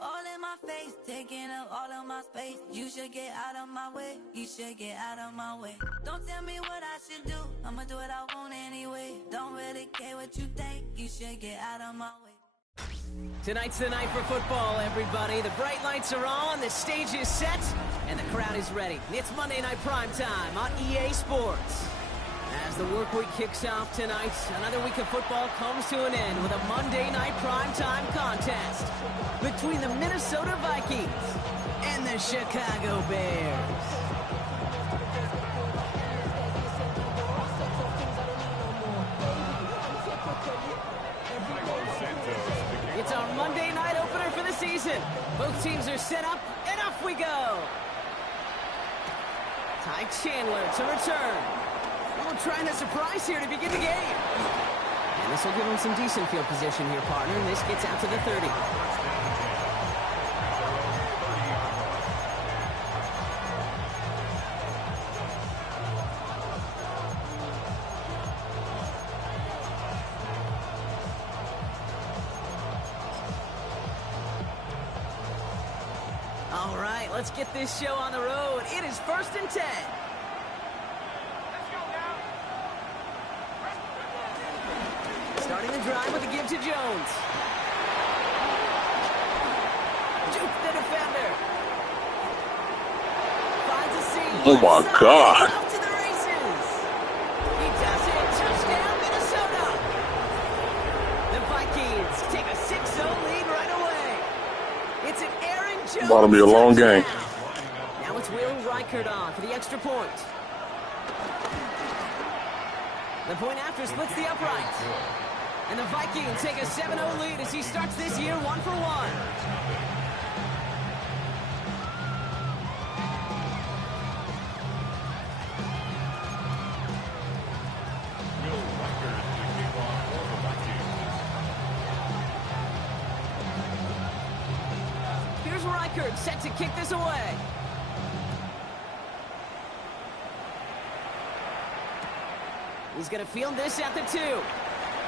all in my face, taking up all of my space. You should get out of my way, you should get out of my way. Don't tell me what I should do, I'ma do what I want anyway. Don't really care what you think, you should get out of my way. Tonight's the night for football, everybody. The bright lights are on, the stage is set, and the crowd is ready. It's Monday Night Primetime on EA Sports. As the work week kicks off tonight, another week of football comes to an end with a Monday Night Primetime contest between the Minnesota Vikings and the Chicago Bears. It's our Monday night opener for the season. Both teams are set up, and off we go. Ty Chandler to return. We're trying a surprise here to begin the game. And this will give him some decent field position here, partner. And this gets out to the 30. All right, let's get this show on the road. It is 1st and 10. Starting the drive with a give to Jones. Juke the defender. Finds a seam. Oh my God. Off to the races. He does it. Touchdown, Minnesota. The Vikings take a 6-0 lead right away. It's an Aaron Jones. About to be a long game. Now it's Will Reichert on for the extra point. The point after splits the uprights. And the Vikings take a 7-0 lead as he starts this year 1-for-1. Here's Reichert set to kick this away. He's going to field this at the 2.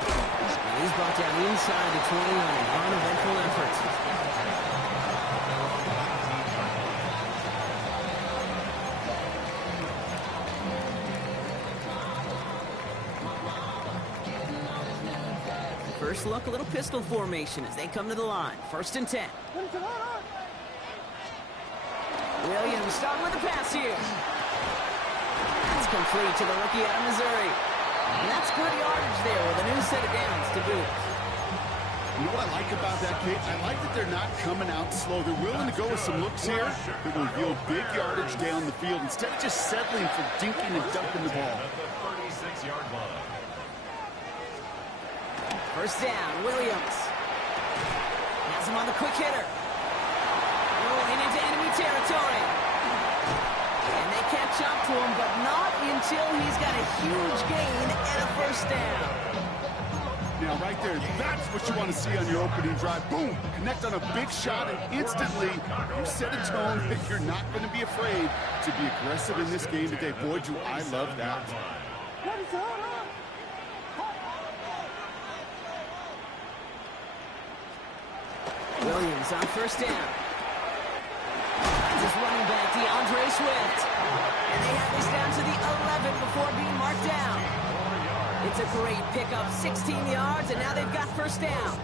And he's brought down inside the 20 on an uneventful effort. First look, a little pistol formation as they come to the line. 1st and 10. Williams starting with the pass here. That's complete to the rookie out of Missouri. And that's good yardage there with a new set of downs to boot. You know what I like about that, Kate? I like that they're not coming out slow. They're willing to go with some looks here that will yield big yardage down the field instead of just settling for dinking and dunking the ball. 36-yard line. 1st down, Williams. Has him on the quick hitter. Rolling into enemy territory. And they catch up to him, but not until he's got a huge gain and a 1st down. Now, right there, that's what you want to see on your opening drive. Boom! Connect on a big shot, and instantly you set a tone that you're not going to be afraid to be aggressive in this game today. Boy, do I love that. Williams on 1st down. This running back, DeAndre Swift. And they have this down to the 11 before being marked down. It's a great pickup, 16 yards, and now they've got 1st down.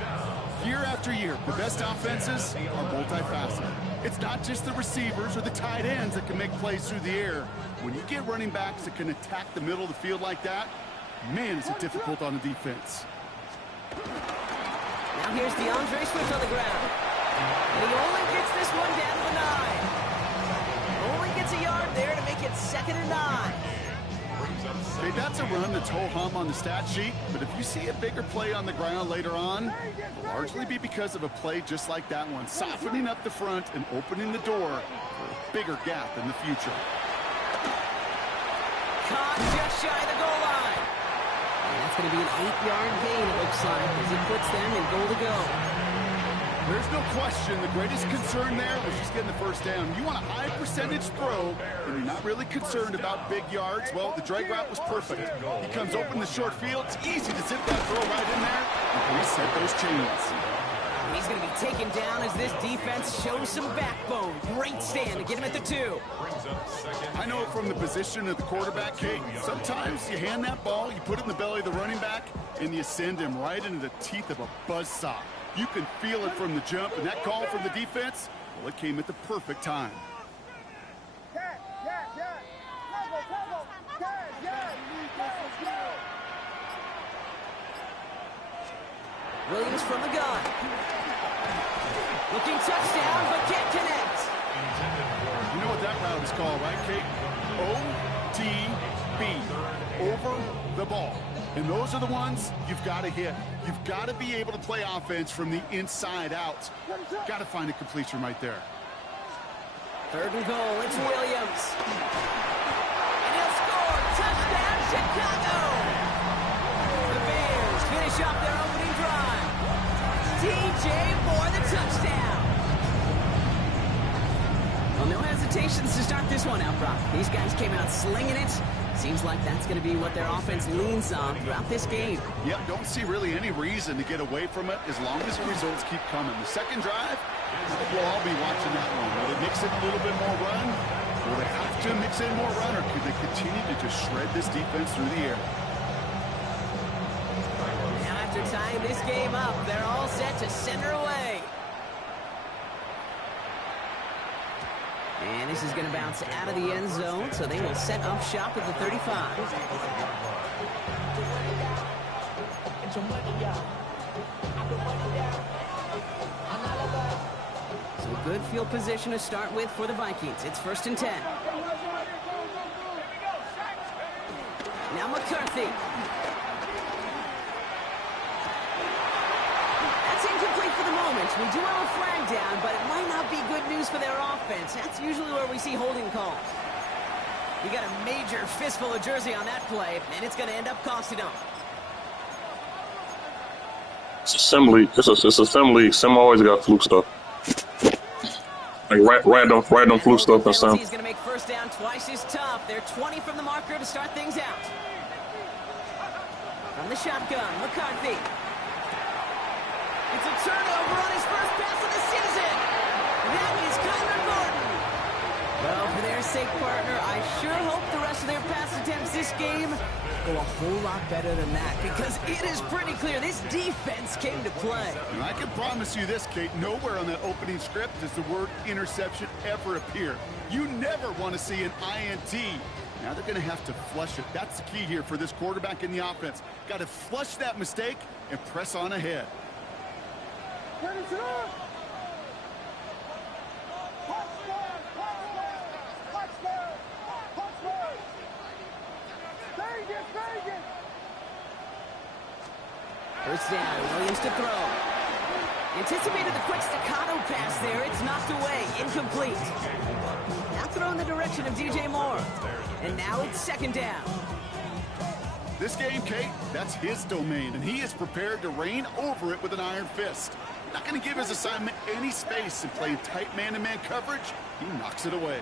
Year after year, the best offenses are multifaceted. It's not just the receivers or the tight ends that can make plays through the air. When you get running backs that can attack the middle of the field like that, man, is it difficult on the defense. Now here's DeAndre Swift on the ground. And he only gets this one down to the 9. Only gets a yard there to make it 2nd and 9. Okay, that's a run that's ho-hum on the stat sheet, but if you see a bigger play on the ground later on, it'll largely be because of a play just like that one, softening up the front and opening the door for a bigger gap in the future. Caught just shy of the goal line. And that's going to be an 8-yard gain, it looks like, as he puts them in goal to go. There's no question the greatest concern there was just getting the 1st down. You want a high percentage throw, and you're not really concerned about big yards. Well, the drag route was perfect. He comes open the short field. It's easy to zip that throw right in there and reset those chains. And he's going to be taken down as this defense shows some backbone. Great stand to get him at the 2. I know from the position of the quarterback, Kate, sometimes you hand that ball, you put it in the belly of the running back, and you send him right into the teeth of a buzzsaw. You can feel it from the jump, and that call from the defense, well, it came at the perfect time. Williams from the gun. Looking touchdown, but can't connect. You know what that route is called, right, Kate? OTB, over the ball. And those are the ones you've got to hit. You've got to be able to play offense from the inside out. Got to find a completion right there. 3rd and goal, it's Williams. And he'll score. Touchdown, Chicago! The Bears finish up their opening drive. DJ Moore, the touchdown. Well, no hesitations to start this one out, Brock. These guys came out slinging it. Seems like that's going to be what their offense leans on throughout this game. Yep, don't see really any reason to get away from it as long as the results keep coming. The second drive, we'll all be watching that one. Will they mix it a little bit more run? Will they have to mix in more run, or could they continue to just shred this defense through the air? Now after tying this game up, they're all set to center away. And this is going to bounce out of the end zone, so they will set up shop at the 35. So a good field position to start with for the Vikings. It's 1st and 10. Now McCarthy. Incomplete for the moment. We do have a flag down, but it might not be good news for their offense. That's usually where we see holding calls. We got a major fistful of jersey on that play, and it's going to end up costing them. It's assembly. It's assembly. Sim always got fluke stuff. Like random fluke stuff and stuff. He's going to make 1st down twice as tough. They're 20 from the marker to start things out. From the shotgun, McCarthy. It's a turnover on his first pass of the season. That is Connor Gordon. Well, for their sake, partner, I sure hope the rest of their pass attempts this game go a whole lot better than that, because it is pretty clear this defense came to play. And I can promise you this, Kate, nowhere on that opening script does the word interception ever appear. You never want to see an INT. Now they're going to have to flush it. That's the key here for this quarterback in the offense. Got to flush that mistake and press on ahead. First down, Williams to throw. Anticipated the quick staccato pass there. It's knocked away, incomplete. Now throw in the direction of DJ Moore. And now it's 2nd down. This game, Kate, that's his domain, and he is prepared to reign over it with an iron fist. Not going to give his assignment any space and play tight man-to-man coverage. He knocks it away.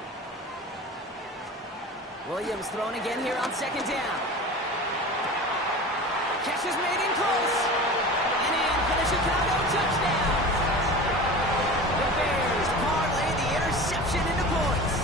Williams thrown again here on 2nd down. Catch is made in close. And in for the Chicago touchdown. The Bears parlay the interception into points.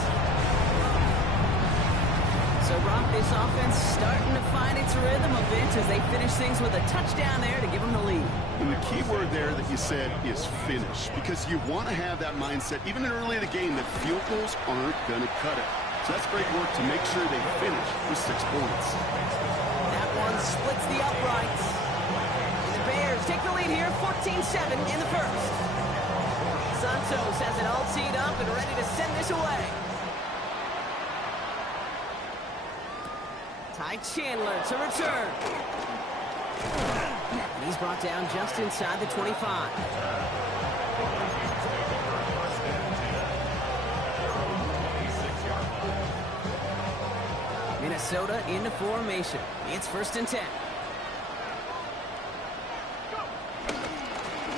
So, Brock, this offense starting to find its rhythm a bit as they finish things with a touchdown there to give them the lead. And the key word there that you said is finish, because you want to have that mindset, even early in the game, that field goals aren't going to cut it. So that's great work to make sure they finish with 6 points. That one splits the uprights. And the Bears take the lead here, 14-7 in the first. Santos has it all teed up and ready to send this away. Ty Chandler to return. And he's brought down just inside the 25. Minnesota into formation. It's 1st and 10.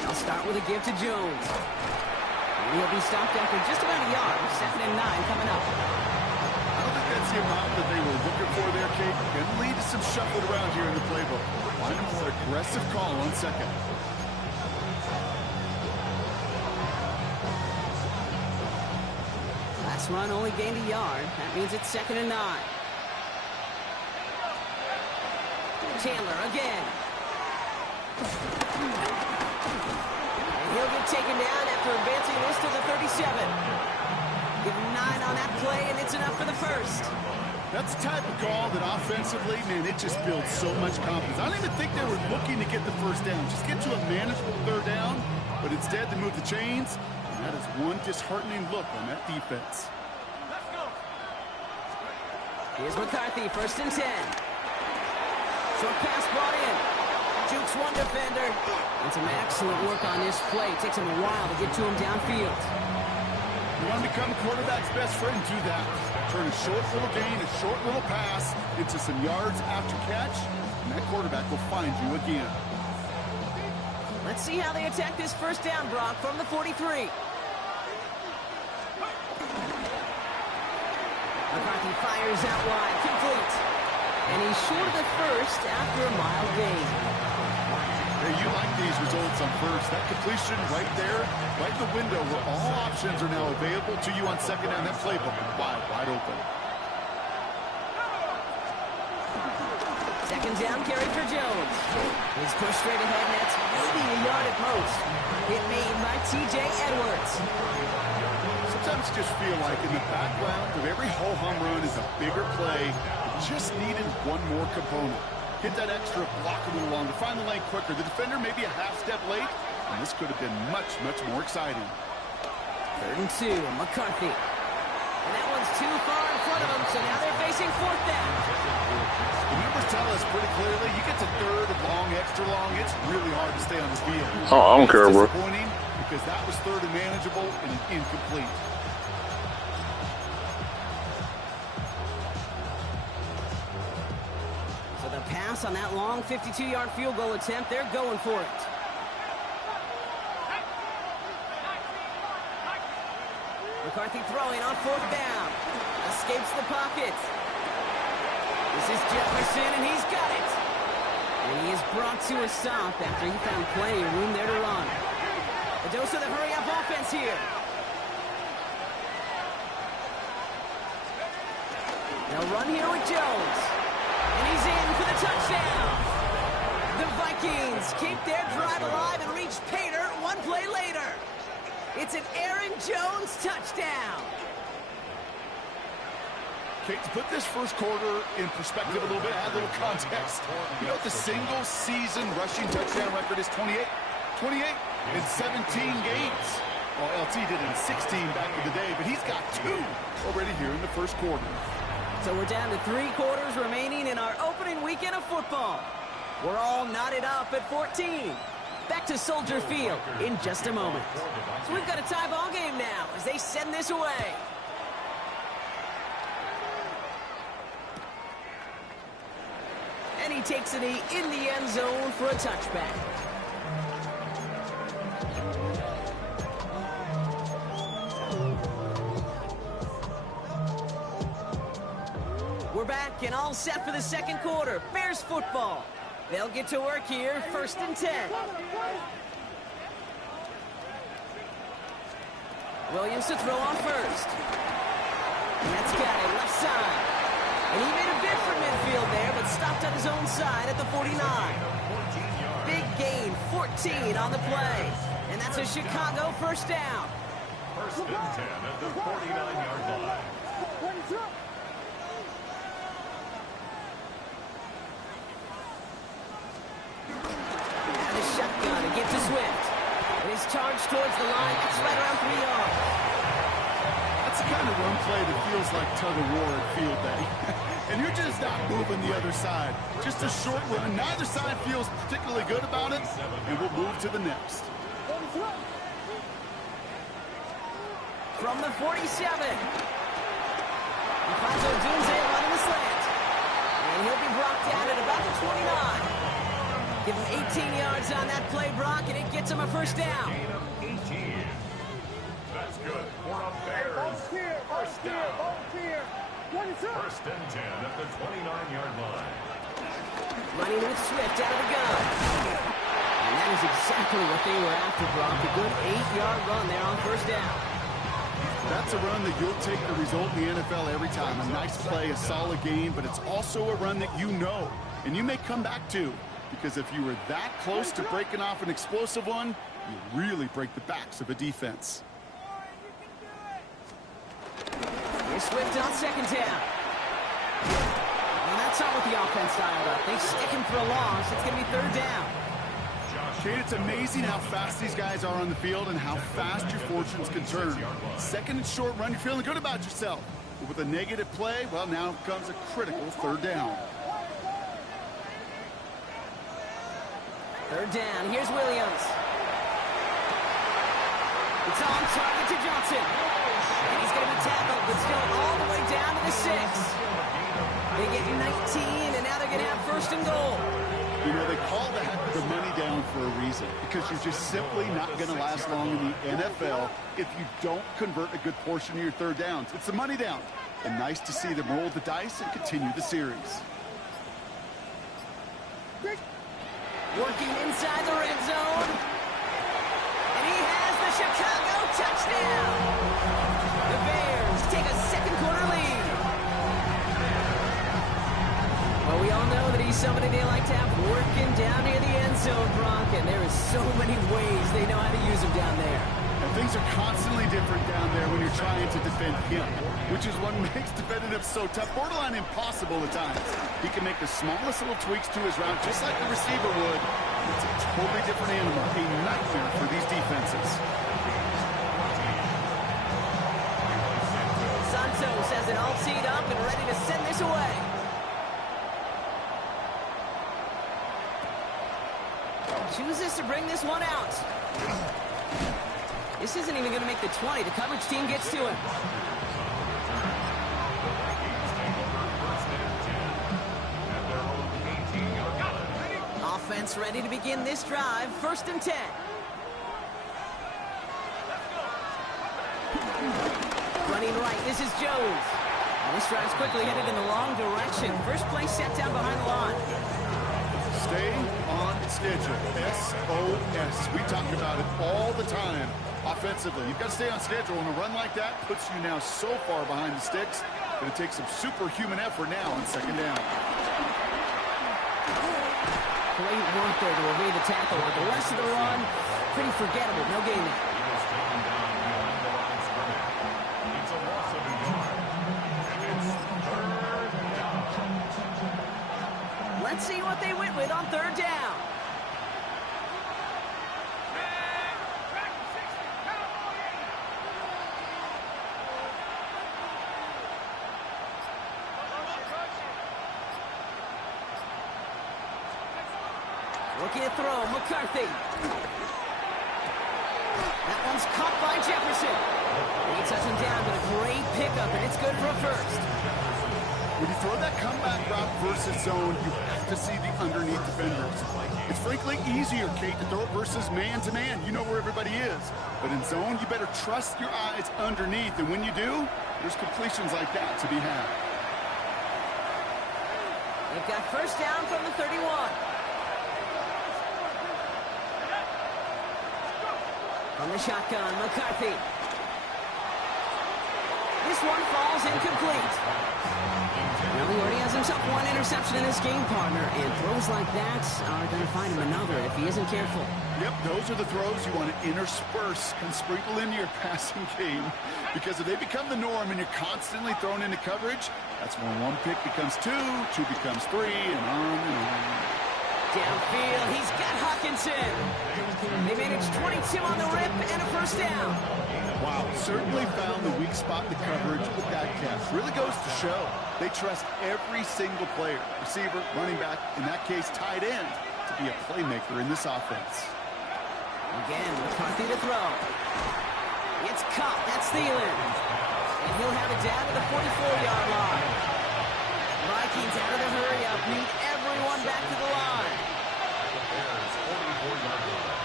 I'll start with a give to Jones. And he'll be stopped after just about a yard. 2nd and 9 coming up. I don't think that's the amount that they were looking for there, Kate. Going to lead to some shuffling around here in the playbook. Find a more aggressive call on 2nd. This run only gained a yard. That means it's 2nd and 9. Chandler again. And he'll get taken down after advancing this to the 37. Give him 9 on that play, and it's enough for the first. That's the type of call that offensively, man, it just builds so much confidence. I don't even think they were looking to get the first down. Just get to a manageable 3rd down, but instead they move the chains. And that is one disheartening look on that defense. Let's go. Here's McCarthy, 1st and 10. Short pass brought in. Jukes one defender. And some excellent work on this play. It takes him a while to get to him downfield. You want to become a quarterback's best friend, do that. Turn a short little gain, a short little pass into some yards after catch, and that quarterback will find you again. Let's see how they attack this 1st down, Brock, from the 43. McCarthy fires out wide, complete. And he's short of the first after a mild gain. Hey, you like these results on first. That completion right there, right in the window where all options are now available to you on 2nd down. That playbook wide open. 2nd down carry for Jones. He's pushed straight ahead, and that's maybe a yard at most. Hit made by T.J. Edwards. Sometimes you just feel like in the background of every ho-hum run is a bigger play. Just needed one more component. Hit that extra block a little longer. Find the lane quicker. The defender may be a half step late, and this could have been much more exciting. 3rd and 2, McCarthy. And that one's too far in front of him, so now they're facing 4th down. The numbers tell us pretty clearly, you get to 3rd and long, extra long, it's really hard to stay on the field. Oh, I don't care, bro. Disappointing because that was 3rd and manageable and incomplete. So the pass on that long 52-yard field goal attempt, they're going for it. McCarthy throwing on 4th down. Escapes the pocket. This is Jefferson, and he's got it. And he is brought to a stop after he found plenty of room there to run. A dose of the hurry-up offense here. They'll run here with Jones. And he's in for the touchdown. The Vikings keep their drive alive and reach pay dirt one play later. It's an Aaron Jones touchdown. Okay, to put this first quarter in perspective a little bit, add a little context. You know what the single-season rushing touchdown record is? 28. 28 in 17 games. Well, LT did it in 16 back in the day, but he's got 2 already here in the first quarter. So we're down to 3 quarters remaining in our opening weekend of football. We're all knotted up at 14. Back to Soldier Field in just a moment. So we've got a tie ball game now as they send this away. And he takes it in the end zone for a touchback. We're back and all set for the second quarter. Bears football. They'll get to work here, 1st and 10. Williams to throw on first. And that's got it, left side. And he made a bid for midfield there, but stopped on his own side at the 49. Big gain, 14 on the play. And that's a Chicago 1st down. 1st and 10 at the 49-yard line. And a shotgun to get to Swift. And he's charged towards the line. It's right around 3 yards. That's the kind of run play that feels like tug-of-war at field day. And you're just not moving the other side. Just a short run. Neither side feels particularly good about it. And we'll move to the next. From the 47. Alfonso Dunze running the slant. And he'll be brought down at about the 29. Give him 18 yards on that play, Brock, and it gets him a 1st down. Gain of 18. That's good for a Bears 1st down. 1st and 10 at the 29-yard line. Running with Swift out of the gun. And that is exactly what they were after, Brock. A good 8-yard run there on 1st down. That's a run that you'll take the result in the NFL every time. A nice play, a solid game, but it's also a run that you know and you may come back to, because if you were that close to breaking off an explosive one, you really break the backs of a defense. Here's Swift on second down. And that's not what the offense dialed up. They stick him for a loss. It's going to be third down. Kate, it's amazing how fast these guys are on the field and how fast your fortunes can turn. Second and short run, you're feeling good about yourself. But with a negative play, well, now comes a critical third down. Third down. Here's Williams. It's on target to Johnson. And he's going to be tackled, but still all the way down to the 6. They get 19, and now they're going to have first and goal. You know, they call that the money down for a reason, because you're just simply not going to last long in the NFL if you don't convert a good portion of your third downs. It's the money down. And nice to see them roll the dice and continue the series. Working inside the red zone. And he has the Chicago touchdown. The Bears take a second quarter lead. Well, we all know that he's somebody they like to have working down near the end zone, Bronk, and there is so many ways they know how to use him down there. And things are constantly different down there when you're trying to defend him, which is what makes defending him so tough, borderline impossible at times. He can make the smallest little tweaks to his route, just like the receiver would. It's a totally different animal, a nightmare for these defenses. Santos has it all teed up and ready to send this away. Chooses to bring this one out. This isn't even going to make the 20. The coverage team gets to him. Offense ready to begin this drive. First and 10. Running right, this is Jones. And this drive's quickly headed in the wrong direction. First play set down behind the line. Stay on schedule. SOS. We talk about it all the time. Offensively, you've got to stay on schedule, and a run like that puts you now so far behind the sticks that it takes some superhuman effort now on second down. Great work there to evade the tackle, but the rest of the run, pretty forgettable. No gain there. Let's see what they went with on third down. Looking to throw, McCarthy. That one's caught by Jefferson. He touches him down, but a great pickup, and it's good for a first. When you throw that comeback route versus zone, you have to see the underneath defenders. It's frankly easier, Kate, to throw it versus man-to-man. You know where everybody is. But in zone, you better trust your eyes underneath. And when you do, there's completions like that to be had. They've got first down from the 31. From the shotgun, McCarthy. This one falls incomplete. Well, he already has himself one interception in this game, partner, and throws like that are going to find him another if he isn't careful. Yep, those are the throws you want to intersperse and sprinkle into your passing game, because if they become the norm and you're constantly thrown into coverage, that's when one pick becomes two becomes three, and on and on. Downfield, he's got Hawkinson. They managed 22 on the rip and a first down. Wow, certainly found the weak spot in the coverage with that catch. Really goes to show they trust every single player, receiver, running back, in that case tight end, to be a playmaker in this offense. Again, McCarthy to throw. It's caught, that's Thielen. And he'll have it down to the 44-yard line. Vikings out of the hurry-up, need everyone back to the line. The Bears' 44-yard line.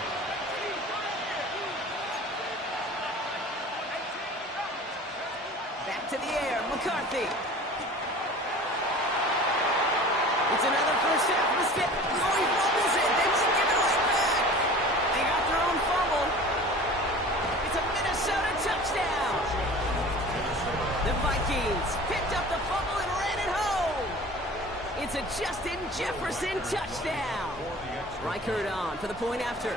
Back to the air, McCarthy. It's another first half mistake. Oh, he fumbles it. They won't give it right back. They got their own fumble. It's a Minnesota touchdown. Vikings picked up the fumble and ran it home. It's a Justin Jefferson touchdown. Reichert on for the point after.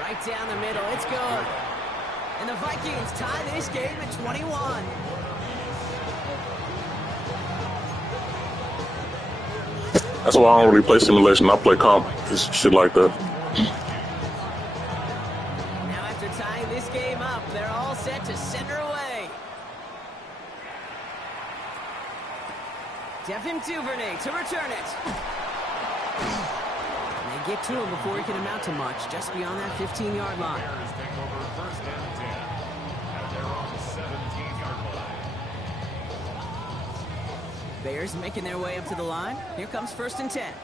Right down the middle. It's good. And the Vikings tie this game at 21. That's why I don't really play simulation. I play comp. It's shit like that. Now after tying this game up, they're all set to send her away. Devin Duvernay to return it. And they get to him before he can amount to much, just beyond that 15-yard line. Bears take over first and 10 at their own 17-yard line. Bears making their way up to the line. Here comes first and 10.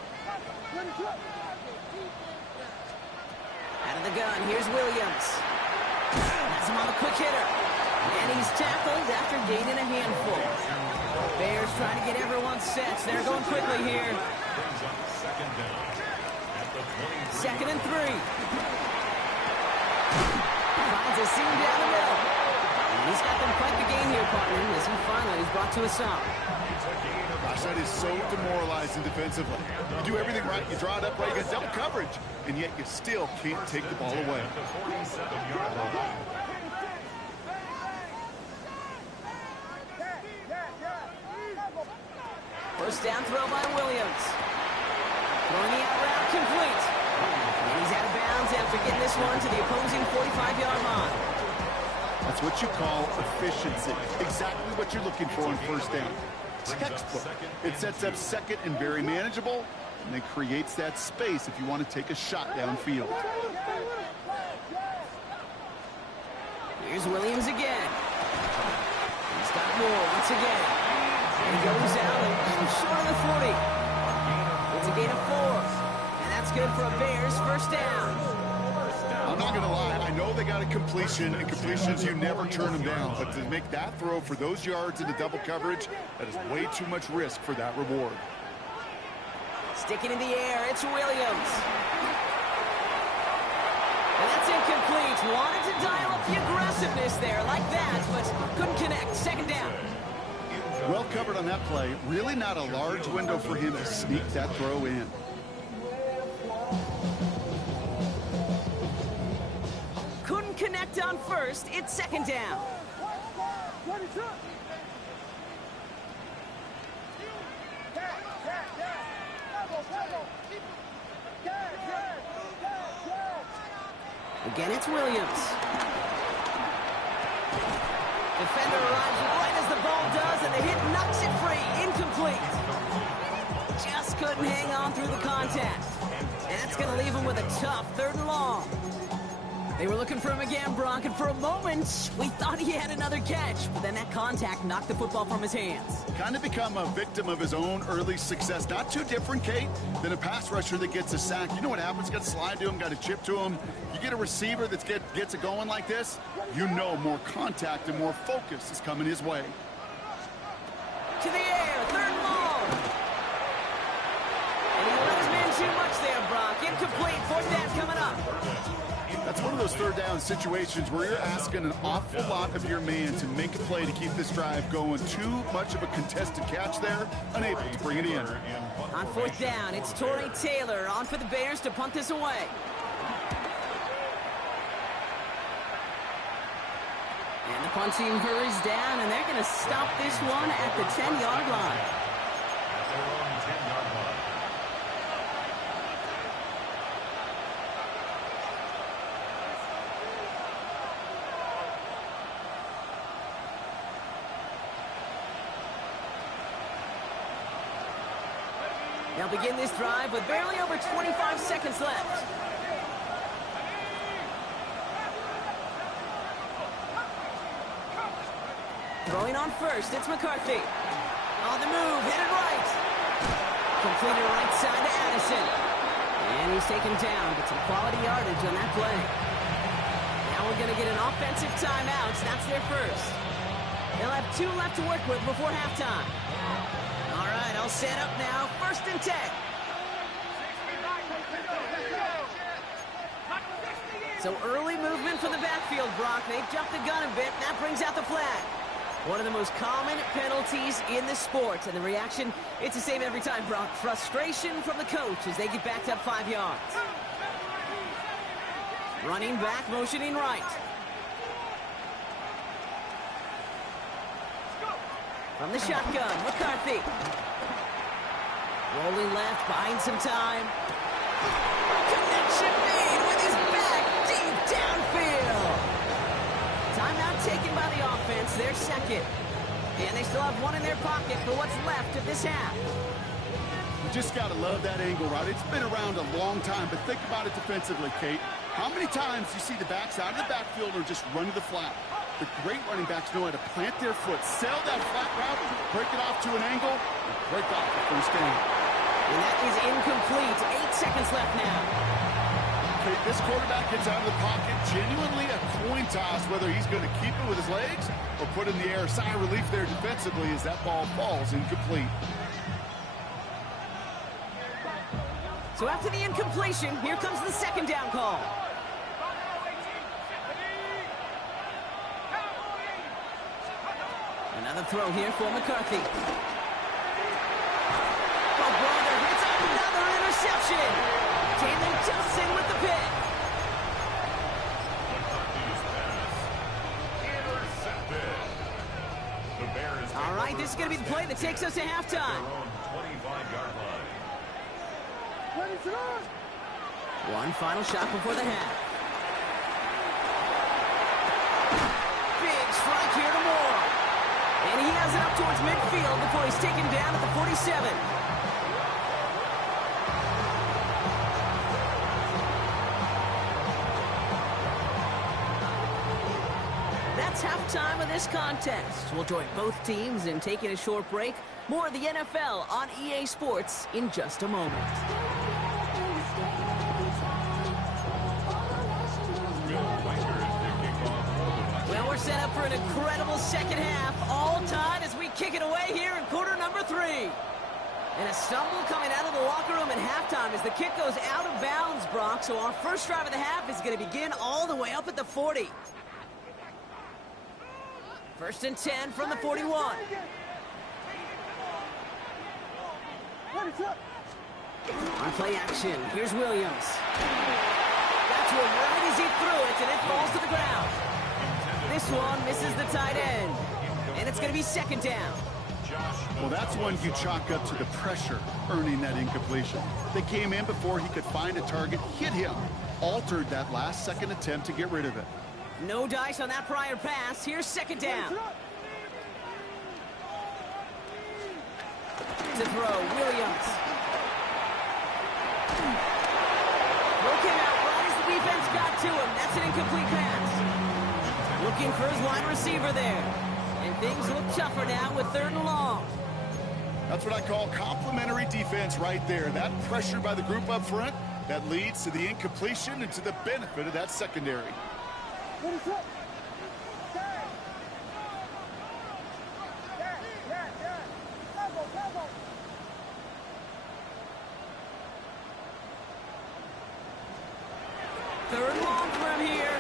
Out of the gun, here's Williams. That's him on the quick hitter. And he's tackled after gaining a handful. Bears trying to get everyone set. They're going quickly here. Brings up second down at the 23. Second and 3. Finds a seam down the middle. And he's got them quite the game here, partner, as he finally is brought to a stop. Gosh, that is so demoralizing defensively. You do everything right, you draw it up right, you get double coverage, and yet you still can't take the ball away. At the 47-yard line. First down throw by Williams. Throwing the out route complete. And he's out of bounds after getting this one to the opposing 45-yard line. That's what you call efficiency. Exactly what you're looking for on first down. Textbook. It sets up second and very manageable, and it creates that space if you want to take a shot downfield. Here's Williams again. He's got more once again. And he goes out and short of the 40. It's a gain of 4. And that's good for a Bears first down. I'm not going to lie. I know they got a completion, and completions, you never turn them down. But to make that throw for those yards into double coverage, that is way too much risk for that reward. Sticking in the air, it's Williams. And that's incomplete. Wanted to dial up the aggressiveness there like that, but couldn't connect. Second down. Well covered on that play. Really not a large window for him to sneak that throw in. Couldn't connect on first. It's second down. Again, it's Williams. Defender arrives right as the ball does, and the hit knocks it free. Incomplete. Just couldn't hang on through the contact. And that's going to leave him with a tough third and long. They were looking for him again, Brock, and for a moment, we thought he had another catch. But then that contact knocked the football from his hands. Kind of become a victim of his own early success. Not too different, Kate, than a pass rusher that gets a sack. You know what happens? Got to slide to him, got to chip to him. You get a receiver that gets it going like this, you know more contact and more focus is coming his way. To the air, third and long. And he let his man too much there, Brock. Incomplete, fourth down coming up. That's one of those third down situations where you're asking an awful lot of your man to make a play to keep this drive going. Too much of a contested catch there, unable to bring it in. On fourth down, it's Torrey Taylor on for the Bears to punt this away. And the punt team hurries down, and they're going to stop this one at the 10-yard line. At their own 10-yard line. They'll begin this drive with barely over 25 seconds left. Throwing on first, it's McCarthy. On the move, hit it right. Completed right side to Addison. And he's taken down, but some quality yardage on that play. Now we're going to get an offensive timeout. That's their first. They'll have 2 left to work with before halftime. All right, I'll set up now. First and 10. So early movement from the backfield, Brock. They've jumped the gun a bit. That brings out the flag. One of the most common penalties in the sport. And the reaction, it's the same every time, Brock. Frustration from the coach as they get backed up 5 yards. Running back, motioning right. From the shotgun, McCarthy. Rolling left, buying some time. Connection made with his back deep downfield. Timeout taken by the offense, their second. And they still have one in their pocket for what's left of this half. You just got to love that angle, right? It's been around a long time, but think about it defensively, Kate. How many times do you see the backs out of the backfield or just run to the flat? The great running backs know how to plant their foot, sail that flat route, break it off to an angle, and break off the first down. And that is incomplete. 8 seconds left now. Okay, this quarterback gets out of the pocket, genuinely a coin toss, whether he's going to keep it with his legs or put it in the air. Sigh of relief there defensively as that ball falls incomplete. So after the incompletion, here comes the second down call. Another throw here for McCarthy. Oh, brother, it's another interception. Jalen Johnson with the pick. All right, this is going to be the play that takes us to halftime. 25-yard line. One final shot before the half. Big strike here to Moore. And he has it up towards midfield before he's taken down at the 47. That's halftime of this contest. We'll join both teams in taking a short break. More of the NFL on EA Sports in just a moment. Well, we're set up for an incredible second half. All tied as we kick it away here in quarter number 3. And a stumble coming out of the locker room at halftime as the kick goes out of bounds, Brock. So our first drive of the half is going to begin all the way up at the 40. First and 10 from the 41. On play action, here's Williams. Got to him right as he threw it, and it falls to the ground. This one misses the tight end, and it's going to be second down. Well, that's one you chalk up to the pressure earning that incompletion. They came in before he could find a target, hit him, altered that last second attempt to get rid of it. No dice on that prior pass. Here's second down. To throw, Williams. Broken out right as the defense got to him. That's an incomplete pass. Looking for his wide receiver there. And things look tougher now with 3rd and long. That's what I call complimentary defense right there. That pressure by the group up front, that leads to the incompletion and to the benefit of that secondary. Third long for him here.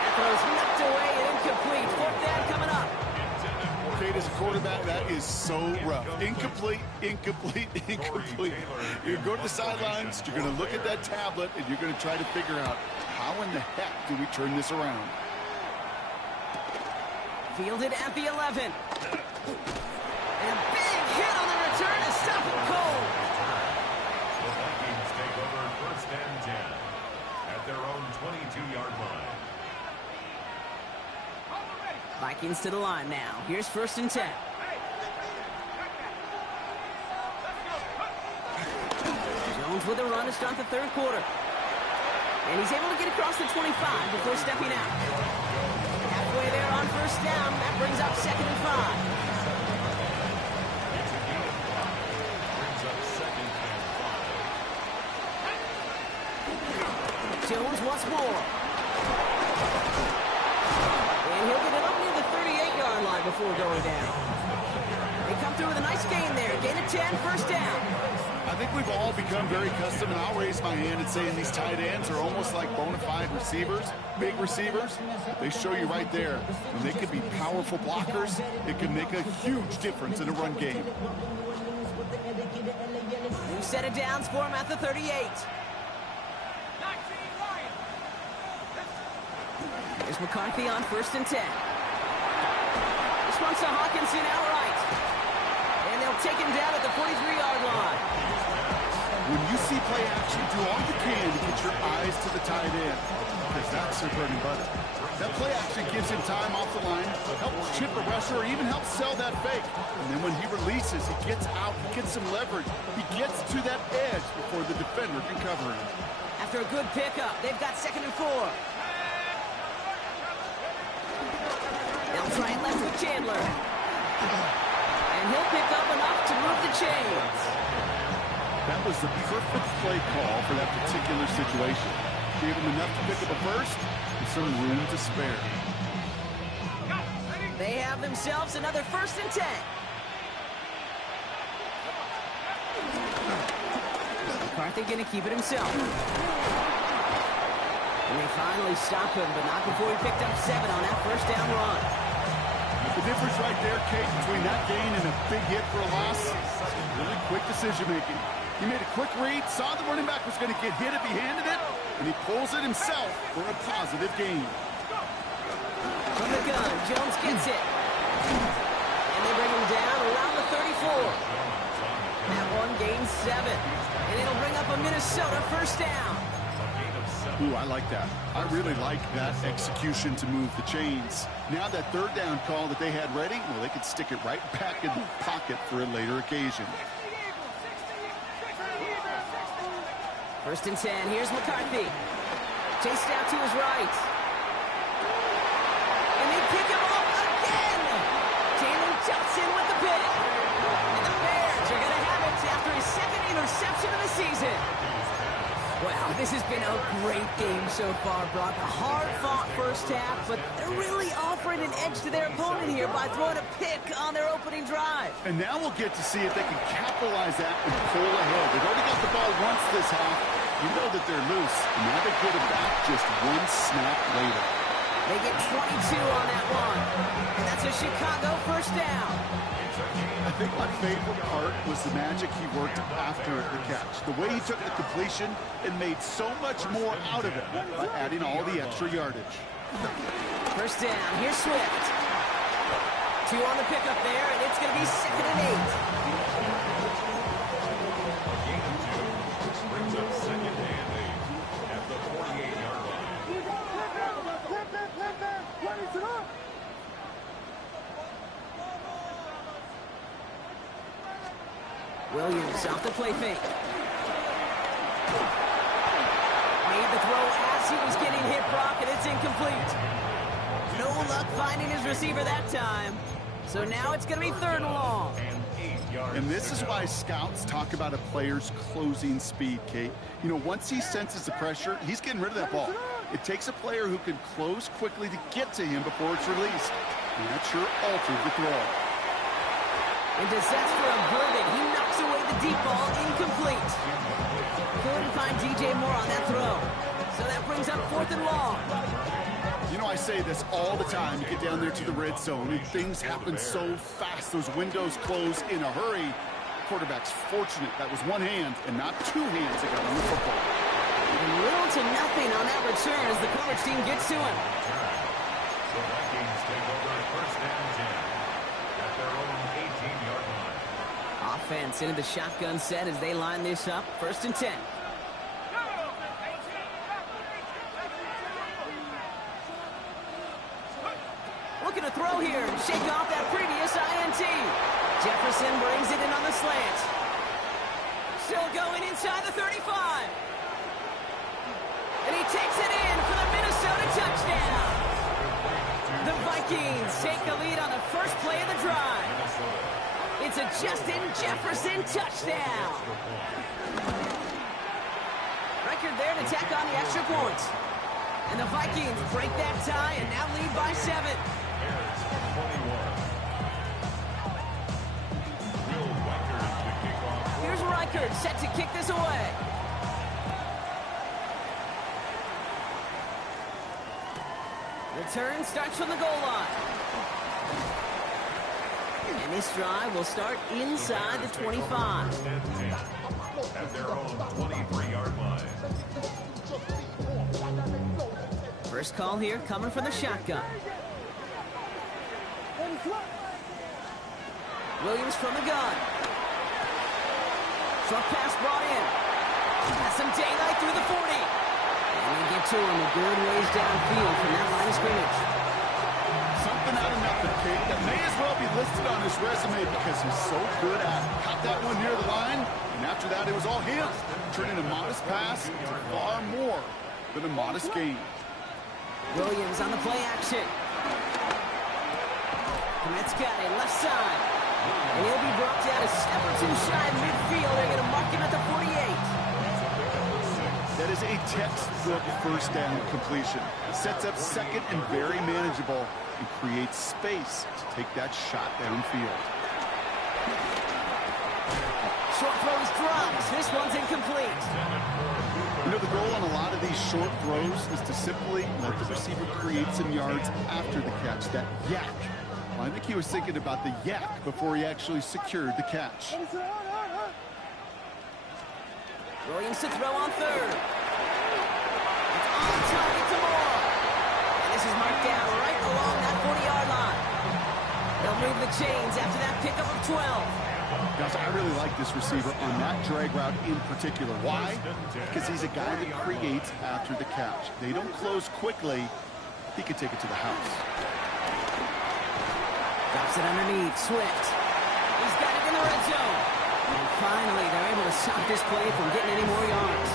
That throw's knocked away and incomplete. 4th down coming up. Kate, as a quarterback, that is so rough. Incomplete, incomplete, incomplete. You're going to the sidelines, you're going to look at that tablet, and you're going to try to figure out how in the heck do we turn this around. Fielded at the 11. And a big hit on the return to stop him cold. The Vikings take over 1st and 10 at their own 22-yard line. Vikings to the line now. Here's 1st and 10. Jones with a run to start the 3rd quarter. And he's able to get across the 25 before stepping out. Halfway there on 1st down. That brings up 2nd and 5. Jones once more. And he'll get it up near the 38-yard line before going down. They come through with a nice gain there. Gain of 10, first down. I think we've all become very accustomed, and I'll raise my hand and say these tight ends are almost like bona fide receivers, big receivers. They show you right there, when they can be powerful blockers, it can make a huge difference in a run game. New set of downs for him at the 38. Here's McCarthy on 1st and 10. This one's to Hawkinson outright. And they'll take him down at the 43-yard line. When you see play action, do all you can to get your eyes to the tight end, because that's their bread and butter. That play action gives him time off the line, helps chip a rusher, or even helps sell that fake. And then when he releases, he gets out, he gets some leverage. He gets to that edge before the defender can cover him. After a good pickup, they've got 2nd and 4. They'll try it left with Chandler. And he'll pick up enough to move the chains. That was the perfect play call for that particular situation. Gave him enough to pick up a first and some room to spare. They have themselves another 1st and 10. McCarthy going to keep it himself. And they finally stop him, but not before he picked up 7 on that first down run. The difference right there, Kate, between that gain and a big hit for a loss, really quick decision-making. He made a quick read, saw the running back was going to get hit if he handed it, and he pulls it himself for a positive gain. From the gun, Jones gets it. And they bring him down around the 34. That one gains 7. And it'll bring up a Minnesota first down. Ooh, I like that. I really like that execution to move the chains. Now that 3rd down call that they had ready, well, they could stick it right back in the pocket for a later occasion. 1st and 10. Here's McCarthy. Chased out to his right. And they pick him up again. Jalen Johnson with the pick. And the Bears are going to have it after his 2nd interception of the season. Wow, this has been a great game so far, Brock. A hard-fought first half, but they're really offering an edge to their opponent here by throwing a pick on their opening drive. And now we'll get to see if they can capitalize that and pull ahead. They've already got the ball once this half. You know that they're loose. And now they get it back just one snap later. They get 22 on that one. And that's a Chicago first down. I think my favorite part was the magic he worked after the catch. The way he took the completion and made so much more out of it by adding all the extra yardage. First down. Here's Swift. 2 on the pickup there, and it's going to be 2nd and 8. Brings up 2nd and 8 at the 48-yard line. Williams off the play fake. Made the throw as he was getting hit, Brock, and it's incomplete. No luck finding his receiver that time. So now it's going to be 3rd and long. And this is why scouts talk about a player's closing speed, Kate. You know, once he senses the pressure, he's getting rid of that ball. It takes a player who can close quickly to get to him before it's released. And that sure altered the throw. And disaster averted. He knocks away the deep ball, incomplete. Couldn't find DJ Moore on that throw. So that brings up 4th and long. You know, I say this all the time. You get down there to the red zone, and things happen so fast. Those windows close in a hurry. Quarterback's fortunate that was one hand and not 2 hands that got on the football. Little to nothing on that return as the coverage team gets to him. The Vikings take over 1st and 10 at their own 18-yard line. Offense into the shotgun set as they line this up. 1st and 10. Looking to throw here and shake off that previous INT. Jefferson brings it in on the slant. Still going inside the 35. And he takes it in for the Minnesota touchdown. The Vikings take the lead on the first play of the drive. It's a Justin Jefferson touchdown. Record there to tack on the extra point. And the Vikings break that tie and now lead by 7. Reichert set to kick this away. Return starts from the goal line. And this drive will start inside the 25. At their own 23-yard line. First call here coming from the shotgun. Williams from the gun. Short pass brought in. Has some daylight through the 40. And they get to him a good ways downfield from that line of scrimmage. Something out of nothing, Kate, that may as well be listed on his resume because he's so good at it. Caught that one near the line, and after that it was all him, turning a modest pass into far more than a modest gain. Williams on the play action. Komet's got it, left side. And he'll be brought down a step or two shy of midfield. They're going to mark him at the 48. That is a textbook first down completion. Sets up second and very manageable and creates space to take that shot downfield. Short throws drops. This one's incomplete. You know, the goal on a lot of these short throws is to simply let the receiver create some yards after the catch, that yak. Well, I think he was thinking about the yak before he actually secured the catch. Williams to throw on third. It's on target to Moore. And this is marked down right along that 40-yard line. They'll move the chains after that pickup of 12. Guys, I really like this receiver on that drag route in particular. Why? Because he's a guy that creates after the catch. They don't close quickly. He could take it to the house. Drops it underneath. Swift. He's got it in the red zone. And finally, they're able to stop this play from getting any more yards.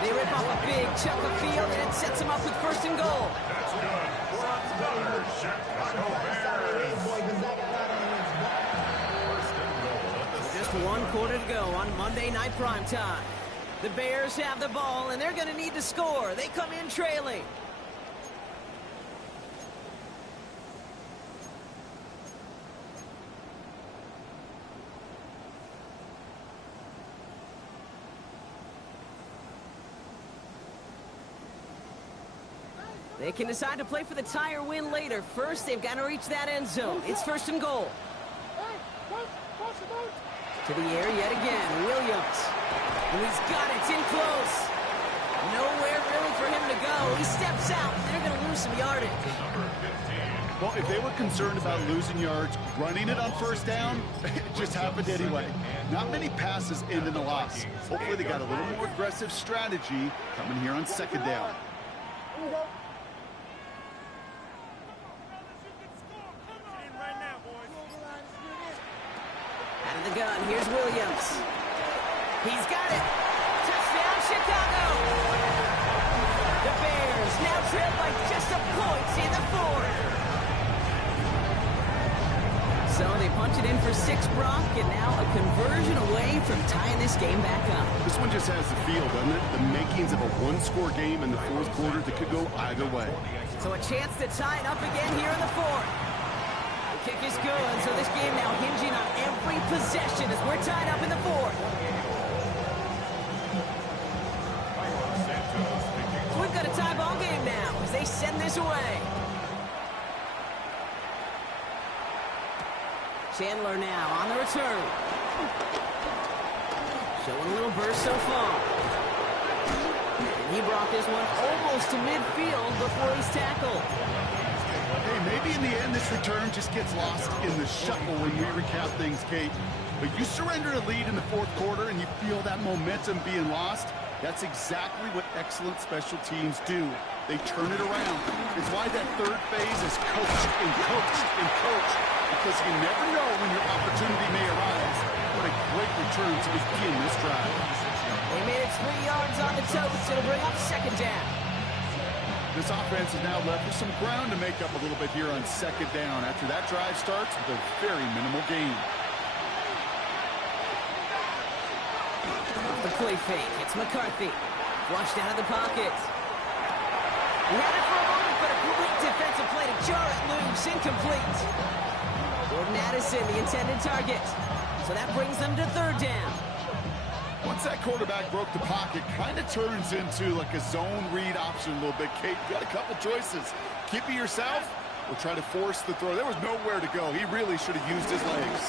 They rip off a big chunk of field, and it sets them up with first and goal. That's good for another Chicago Bears. Just 1 quarter to go on Monday Night Primetime. The Bears have the ball, and they're going to need to score. They come in trailing. They can decide to play for the tie or win later. First, they've got to reach that end zone. It's first and goal. To the air yet again, Williams. And he's got it, it's in close. Nowhere really for him to go. He steps out, they're going to lose some yardage. Well, if they were concerned about losing yards, running it on first down, it just happened anyway. Not many passes end in a loss. Hopefully they got a little more aggressive strategy coming here on second down. Out of the gun, here's Williams. He's got it. Touchdown, Chicago. The Bears now trail by just a point in the fourth. So they punch it in for 6, Brock, and now a conversion away from tying this game back up. This one just has the feel, doesn't it? The makings of a one-score game in the fourth quarter that could go either way. So a chance to tie it up again here in the fourth. The kick is good, so this game now hinging on every possession as we're tied up in the fourth. So we've got a tie ball game now as they send this away. Chandler now on the return. Showing a little burst so far. And he brought this one almost to midfield before he's tackled. Hey, maybe in the end this return just gets lost in the shuffle when we recap things, Kate. But you surrender a lead in the fourth quarter and you feel that momentum being lost. That's exactly what excellent special teams do. They turn it around. It's why that third phase is coach and coach and coach. Because you never know when your opportunity may arise. What a great return to begin this drive. They made it 3 yards on the toast. It'll bring up second down. This offense is now left with some ground to make up a little bit here on second down after that drive starts with a very minimal gain. Off the play fake, it's McCarthy. Flushed out of the pocket. He had it for a moment, but a great defensive play to jar it loose. Incomplete. Jordan Addison, the intended target. So that brings them to third down. Once that quarterback broke the pocket, kind of turns into like a zone read option a little bit. Kate, you got a couple choices. Keep it yourself or try to force the throw. There was nowhere to go. He really should have used his legs.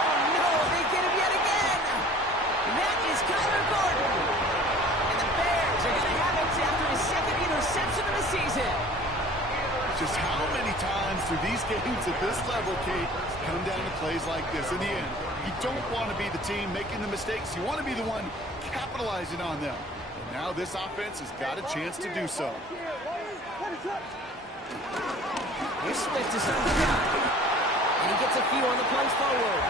Oh, no, they get him yet again. That is Kyler Gordon. And the Bears are going to have it after his second interception of the season. Just how many times through these games at this level, Kate, come down to plays like this? In the end, you don't want to be the team making the mistakes. You want to be the one capitalizing on them. And now this offense has got a chance to do so. Here's Swift to start the drive. And he gets a few on the punch forward.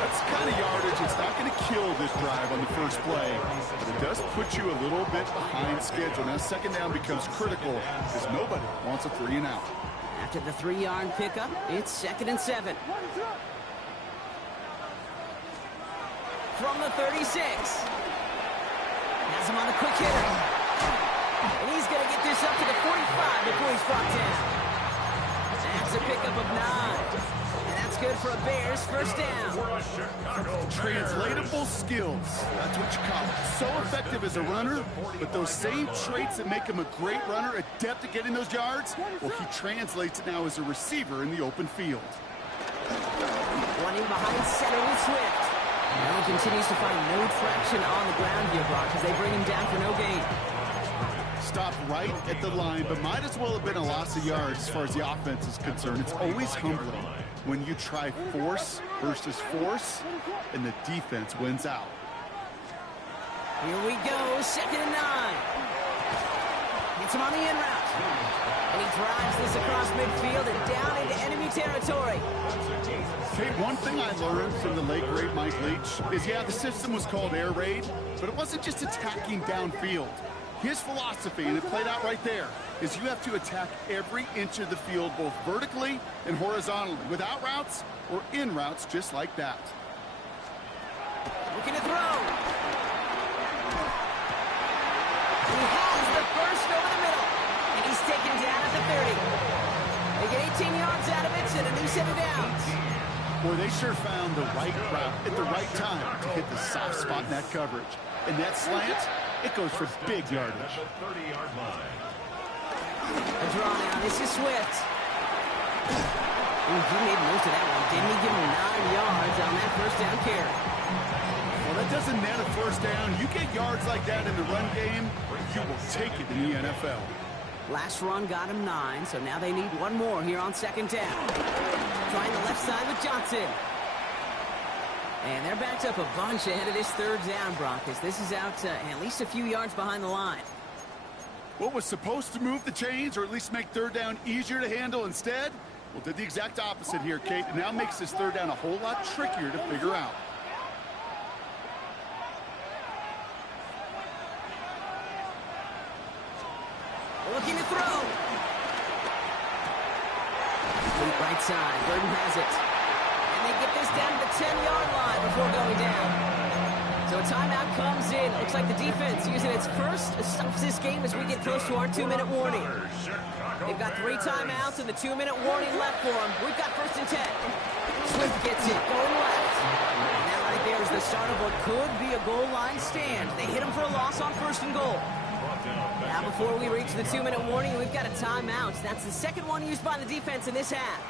That's the kind of yardage. It's not going to kill this drive on the first play, but it does put you a little bit behind schedule. Now second down becomes critical because nobody wants a 3-and-out. After the 3-yard pickup, it's 2nd and 7. From the 36. Has him on the quick hitter. And he's going to get this up to the 45 before he's brought down. That's a pickup of 9. And that's good for a Bears first down. Translatable skills. That's what you call it. So effective as a runner, but those same traits that make him a great runner, adept at getting those yards, well, he translates it now as a receiver in the open field. Running behind center with Swift. And he continues to find no traction on the ground here, Brock, as they bring him down for no gain. Stopped right at the line, but might as well have been a loss of yards as far as the offense is concerned. It's always humbling when you try force versus force, and the defense wins out. Here we go, 2nd and 9. Gets him on the in route. And he drives this across midfield and down into enemy territory. Hey, one thing I learned from the late great Mike Leach is, yeah, the system was called air raid, but it wasn't just attacking downfield. His philosophy, and it played out right there, is you have to attack every inch of the field, both vertically and horizontally, without routes or in routes just like that. Looking to throw. He has the first over the middle, and he's taken down at the 30. They get 18 yards out of it and a new set of downs. Boy, they sure found the right route at the right time to hit the soft spot in that coverage. And that slant, it goes for big yardage. A draw now. This is Swift. Ooh, he made most of that one. Didn't he give him 9 yards on that first down carry? Well, that doesn't net a first down. You get yards like that in the run game, you will take it in the NFL. Last run got him 9, so now they need one more here on 2nd down. Trying the left side with Johnson. And they're backed up a bunch ahead of this 3rd down, Brock, as this is out at least a few yards behind the line. What was supposed to move the chains, or at least make 3rd down easier to handle instead? Well, did the exact opposite here, Kate. It now makes this 3rd down a whole lot trickier to figure out. Looking to throw. Complete right side. Burton has it. And they get this down to the 10-yard line before going down. So a timeout comes in. Looks like the defense using its first stops this game as we get close to our 2-minute warning. They've got 3 timeouts and the 2-minute warning left for them. We've got 1st and 10. Swift gets it, going left. And that right there is the start of what could be a goal line stand. They hit him for a loss on 1st and goal. Now before we reach the 2-minute warning, we've got a timeout. That's the second one used by the defense in this half.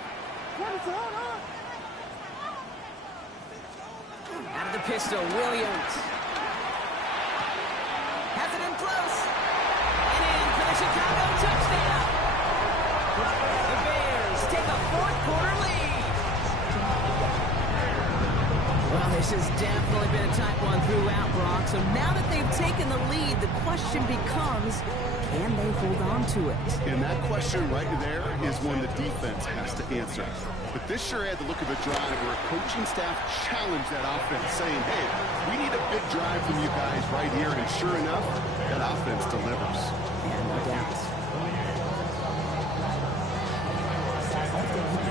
Out of the pistol, Williams. Has it in close. And in for the Chicago touchdown. The Bears take a 4th-quarter lead. Well, this has definitely been a tight one throughout, Brock. So now that they've taken the lead, the question becomes, can they hold on to it? And that question right there is one the defense has to answer. But this sure had the look of a drive where a coaching staff challenged that offense, saying, hey, we need a big drive from you guys right here. And sure enough, that offense delivers. Yeah, no doubt.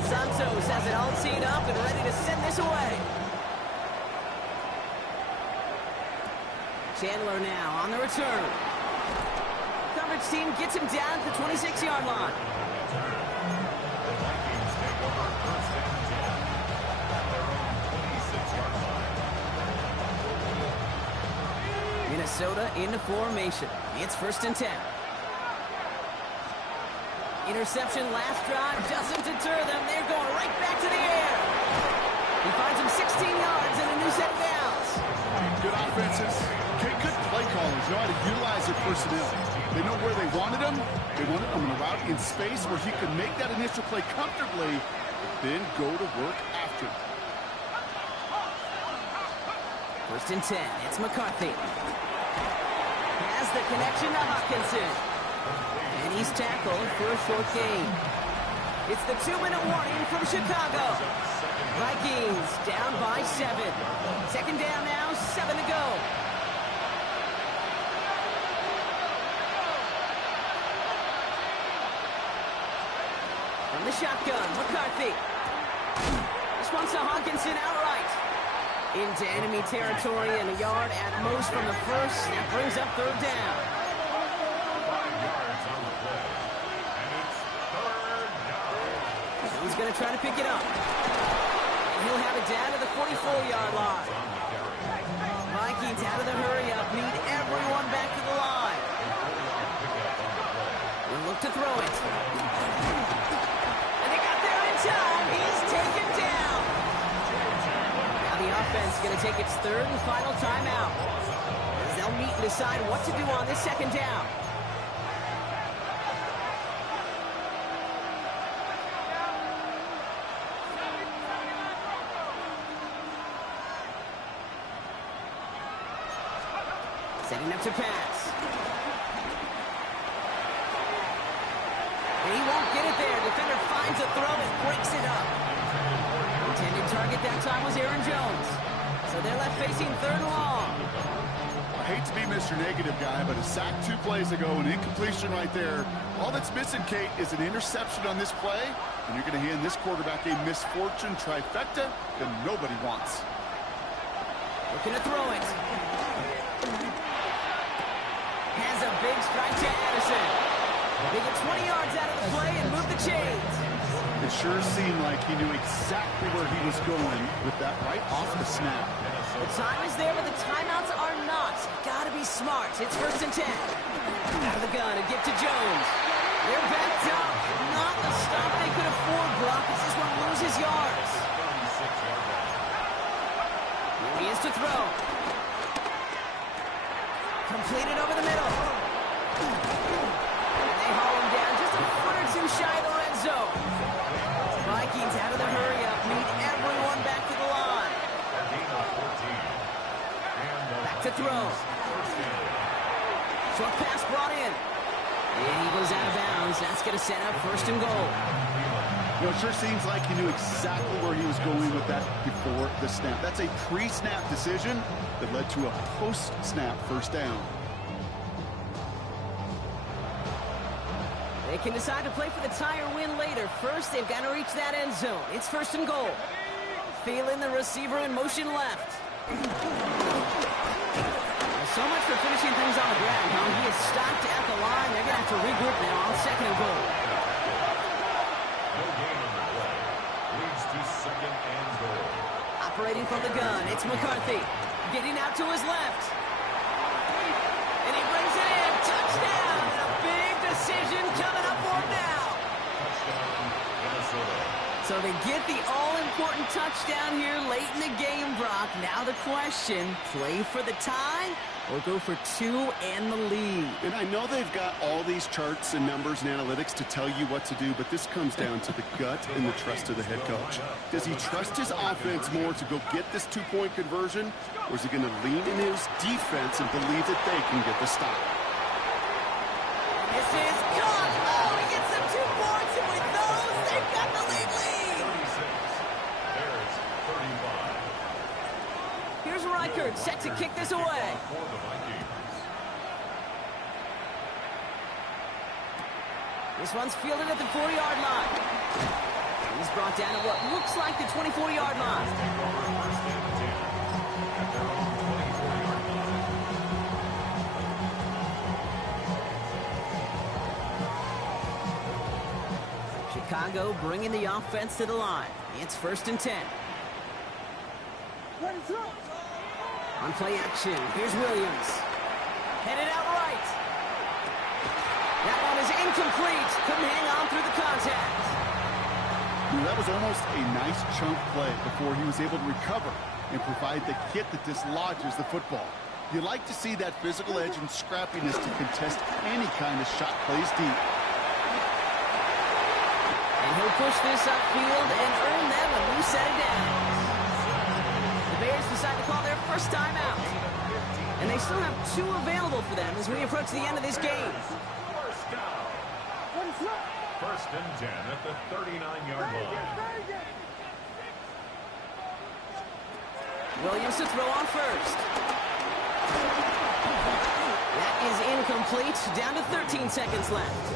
Santos has it all teed up and ready to send this away. Chandler now on the return. Coverage team gets him down at the 26-yard line. Minnesota into formation. It's 1st and 10. Interception last drive doesn't deter them. They're going right back to the air. He finds him 16 yards and a new set of downs. Good offenses. Okay, good play callers know how to utilize their personnel. They know where they wanted him. They wanted him in a route in space where he could make that initial play comfortably, then go to work after. 1st and 10. It's McCarthy. Has the connection to Hawkinson. And he's tackled for a short gain. It's the 2-minute warning from Chicago. Vikings down by 7. 2nd down now, 7 to go. From the shotgun, McCarthy. This one's to Hawkinson outright. Into enemy territory and a yard at most from the first. That brings up 3rd down. 5 yards on the play. And it's 3rd down. He's going to try to pick it up. And he'll have it down to the 44-yard line. Vikings out of the hurry-up. Need everyone back to the line. We'll look to throw it. And they got there in time. He's taken down. Now the offense is going to take its 3rd and final timeout, as they'll meet and decide what to do on this 2nd down. Setting up to pass. And he won't get it there. Defender finds a throw and breaks it up. Intended target that time was Aaron Jones. So they're left facing 3rd and long. I hate to be Mr. Negative guy, but a sack 2 plays ago, an incompletion right there. All that's missing, Kate, is an interception on this play, and you're going to hand this quarterback a misfortune trifecta that nobody wants. Looking to throw it. Has a big strike to Addison. They get 20 yards out of the play and move the chains. It sure seemed like he knew exactly where he was going with that right off the snap. The time is there, but the timeouts are not. Gotta be smart. It's 1st and 10. Out of the gun and get to Jones. They're backed up. Not the stop they could afford, Brock. As this one loses yards. Here he is to throw. Completed over the middle. And they haul him down just a foot or 2 shy of the red zone. Vikings out of the hurry-up. Need everyone back to the line. Back to throw. Short pass brought in. And he goes out of bounds. That's going to set up 1st and goal. You know, it sure seems like he knew exactly where he was going with that before the snap. That's a pre-snap decision that led to a post-snap 1st down. They can decide to play for the tie or win later. First, they've got to reach that end zone. It's 1st and goal. Feeling the receiver in motion left. So much for finishing things on the ground, huh? He is stopped at the line. They're going to have to regroup now on 2nd and goal. No gain on the play. Leads to 2nd and goal. Operating from the gun, it's McCarthy. Getting out to his left. And he brings it in. Touchdown! And a big decision coming up for him now. Touchdown, Minnesota. So they get the all-important touchdown here late in the game, Brock. Now the question, play for the tie or go for 2 and the lead? And I know they've got all these charts and numbers and analytics to tell you what to do, but this comes down to the gut and the trust of the head coach. Does he trust his offense more to go get this 2-point conversion, or is he going to lean in his defense and believe that they can get the stop? This is gone. Oh, he gets them 2 points, and with those, they've got the lead. 36. There's 35. Here's Reichert set to kick this away. For the Vikings. This one's fielded at the 4-yard line. He's brought down at what looks like the 24-yard line. First and 10. At their own 24-yard line. Chicago bringing the offense to the line. It's 1st and 10. On play action, here's Williams. incomplete. Couldn't hang on through the contact. That was almost a nice chunk play before he was able to recover and provide the hit that dislodges the football. You like to see that physical edge and scrappiness to contest any kind of shot plays deep. And he'll push this upfield and earn them a new set of downs. The Bears decide to call their first time out. And they still have 2 available for them as we approach the end of this game. First down. First and 10 at the 39-yard line. Williams to throw on first. That is incomplete. Down to 13 seconds left.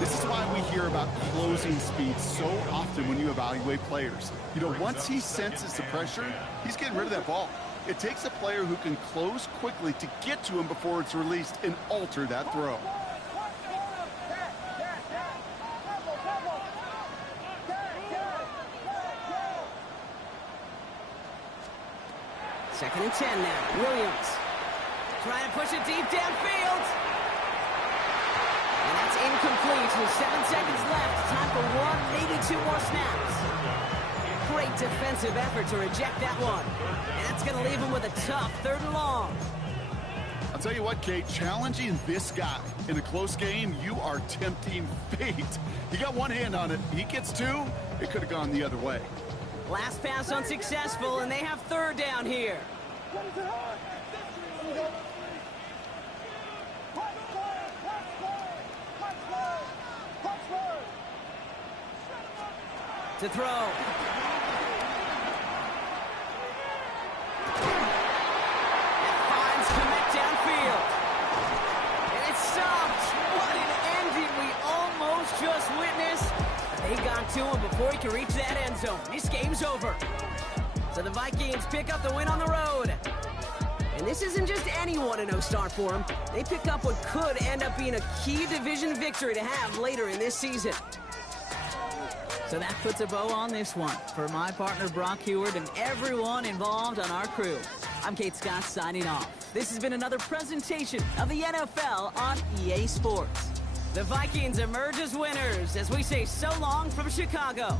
This is why we hear about closing speed so often when you evaluate players. You know, once he senses the pressure, he's getting rid of that ball. It takes a player who can close quickly to get to him before it's released and alter that throw. Second and 10 now. Williams trying to push it deep downfield. And that's incomplete with 7 seconds left. Time for 1, maybe 2 more snaps. Great defensive effort to reject that one. And that's going to leave him with a tough 3rd and long. I'll tell you what, Kate, challenging this guy in a close game, you are tempting fate. He got one hand on it. He gets 2. It could have gone the other way. Last pass unsuccessful, and they have 3rd down here. To throw. And finds Kmet downfield. And it's stopped. What an ending we almost just witnessed. They got to him before he could reach that end zone. This game's over. So the Vikings pick up the win on the road. And this isn't just any 1-0 start for them. They pick up what could end up being a key division victory to have later in this season. So that puts a bow on this one. For my partner Brock Heward and everyone involved on our crew, I'm Kate Scott signing off. This has been another presentation of the NFL on EA Sports. The Vikings emerge as winners as we say so long from Chicago.